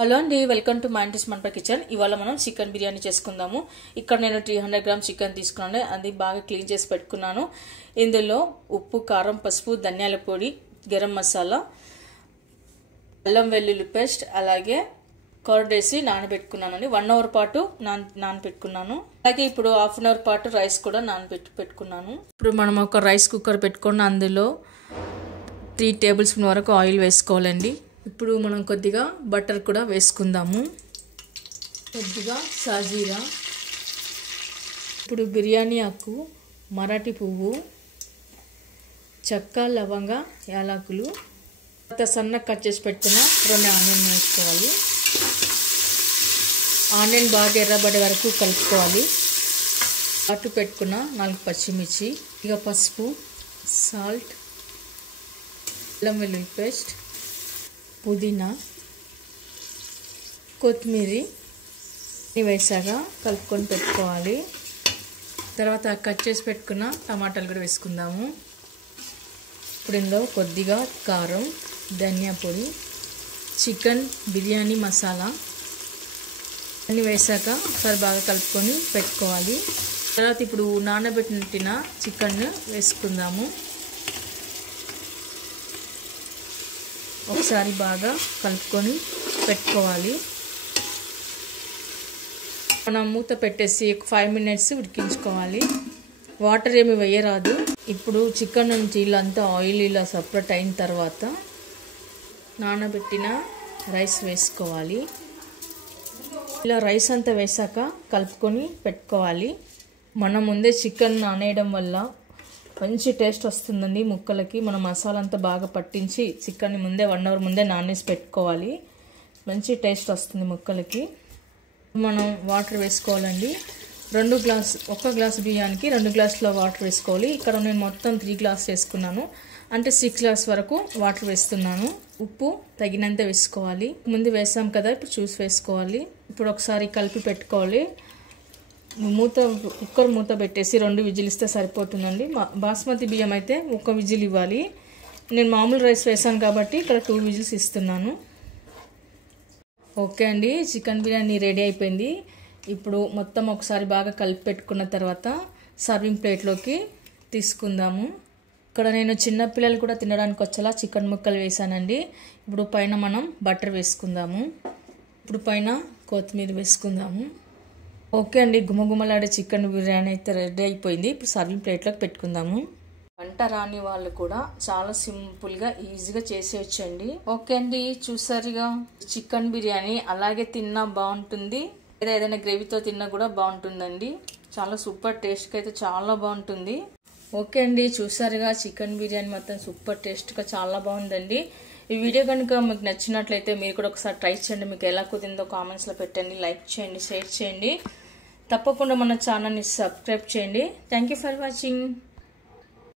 Hello అండి, welcome to మైంటిస్ మంట kitchen. ఇవాళ మనం చికెన్ బిర్యానీ చేసుకుందాము. ఇక్కడ నేను 300 గ్రామ్స్ చికెన్ తీసుకున్నాను. అది బాగా క్లీన్ చేసి పెట్టుకున్నాను. ఇందులో ఉప్పు, కారం, పసుపు, ధనియాల పొడి, గరం మసాలా, అల్లం వెల్లుల్లి పేస్ట్, అలాగే కర్డ్ వేసి నానబెట్టుకున్నానండి. 1 అవర్ పాటు నానబెట్టుకున్నాను. అలాగే ఇప్పుడు హాఫ్ అన్ అవర్ పాటు రైస్ కూడా పెట్టుకున్నాను. ఇప్పుడు మనం ఒక రైస్ కుక్కర్ పెట్టుకుని అందులో 3 టేబుల్ స్పూన్ వరకు ఆయిల్ వేసుకోవాలండి. ఇప్పుడు మనం కొద్దిగా బటర్ కూడా వేసుకుందాము, కొద్దిగా సాజీరా, ఇప్పుడు బిర్యానీ ఆకు, మరాఠీ పువ్వు, చెక్క, లవంగ, యాలకులు, సన్నగా కట్ చేసి పెట్టుకున్న 2 ఆనియన్ వేసుకోవాలి. ఆనియన్ బాగా ఎర్రబడే వరకు కలుపుకోవాలి. అటు పెట్టుకున్న 4 పచ్చిమిర్చి, ఇక పసుపు, సాల్ట్, అల్లం వెల్లుల్లి పేస్ట్, పుదీనా, కొత్తిమీర వేసాక కలుపుకొని పెట్టుకోవాలి. తర్వాత కట్ చేసి పెట్టుకున్న టమాటాలు కూడా వేసుకుందాము. ఇప్పుడు ఇందులో కొద్దిగా కారం, ధనియా పొడి, చికెన్ బిర్యానీ మసాలా అన్నీ వేసాక ఒకసారి బాగా కలుపుకొని పెట్టుకోవాలి. తర్వాత ఇప్పుడు నానబెట్టిన చికెన్ వేసుకుందాము. ఒకసారి బాగా కలుపుకొని పెట్టుకోవాలి. మనం మూత పెట్టేసి 5 మినిట్స్ ఉడికించుకోవాలి. వాటర్ ఏమి వేయరాదు. ఇప్పుడు చికెన్ నుంచి ఇల్లంతా ఆయిల్ ఇలా సపరేట్ అయిన తర్వాత నానబెట్టిన రైస్ వేసుకోవాలి. ఇలా రైస్ అంతా వేసాక కలుపుకొని పెట్టుకోవాలి. మనం ముందే చికెన్ నానేయడం వల్ల మంచి టేస్ట్ వస్తుందండి ముక్కలకి. మనం మసాలా అంతా బాగా పట్టించి చికెన్ని ముందే 1 అవర్ ముందే నానేసి పెట్టుకోవాలి. మంచి టేస్ట్ వస్తుంది ముక్కలకి. మనం వాటర్ వేసుకోవాలండి. 1 గ్లాస్ బియ్యానికి 2 గ్లాసుల వాటర్ వేసుకోవాలి. ఇక్కడ నేను మొత్తం 3 గ్లాస్ వేసుకున్నాను, అంటే 6 గ్లాస్ వరకు వాటర్ వేస్తున్నాను. ఉప్పు తగినంత వేసుకోవాలి. ముందు వేసాం కదా, ఇప్పుడు చూసి వేసుకోవాలి. ఇప్పుడు ఒకసారి కలిపి పెట్టుకోవాలి. కుక్కర్ మూత పెట్టేసి 2 విజిల్ ఇస్తే సరిపోతుందండి. బాస్మతి బియ్యం అయితే 1 విజిల్ ఇవ్వాలి. నేను మామూలు రైస్ వేసాను కాబట్టి ఇక్కడ 2 విజిల్స్ ఇస్తున్నాను. ఓకే అండి, చికెన్ బిర్యానీ రెడీ అయిపోయింది. ఇప్పుడు మొత్తం ఒకసారి బాగా కలిపి పెట్టుకున్న తర్వాత సర్వింగ్ ప్లేట్లోకి తీసుకుందాము. ఇక్కడ నేను చిన్నపిల్లలు కూడా తినడానికి వచ్చేలా చికెన్ ముక్కలు వేసానండి. ఇప్పుడు పైన మనం బటర్ వేసుకుందాము. ఇప్పుడు పైన కొత్తిమీర వేసుకుందాము. ఓకే అండి, గుమగుమలాడే చికెన్ బిర్యానీ అయితే రెడీ అయిపోయింది. ఇప్పుడు సర్వింగ్ ప్లేట్లోకి పెట్టుకుందాము. వంట రాని వాళ్ళు కూడా చాలా సింపుల్గా ఈజీగా చేసేయచ్చండి. ఓకే అండి, చూసారుగా చికెన్ బిర్యానీ. అలాగే తిన్నా బాగుంటుంది, లేదా ఏదైనా గ్రేవీతో తిన్నా కూడా బాగుంటుందండి. చాలా సూపర్ టేస్ట్గా అయితే చాలా బాగుంటుంది. ఓకే అండి, చూసారుగా చికెన్ బిర్యానీ మొత్తం సూపర్ టేస్ట్గా చాలా బాగుందండి. ఈ వీడియో కనుక మీకు నచ్చినట్లయితే మీరు కూడా ఒకసారి ట్రై చేయండి. మీకు ఎలా కుదిరిందో కామెంట్స్లో పెట్టండి, లైక్ చేయండి, షేర్ చేయండి. తప్పకుండా మన ఛానల్ని సబ్స్క్రైబ్ చేయండి. Thank you for watching.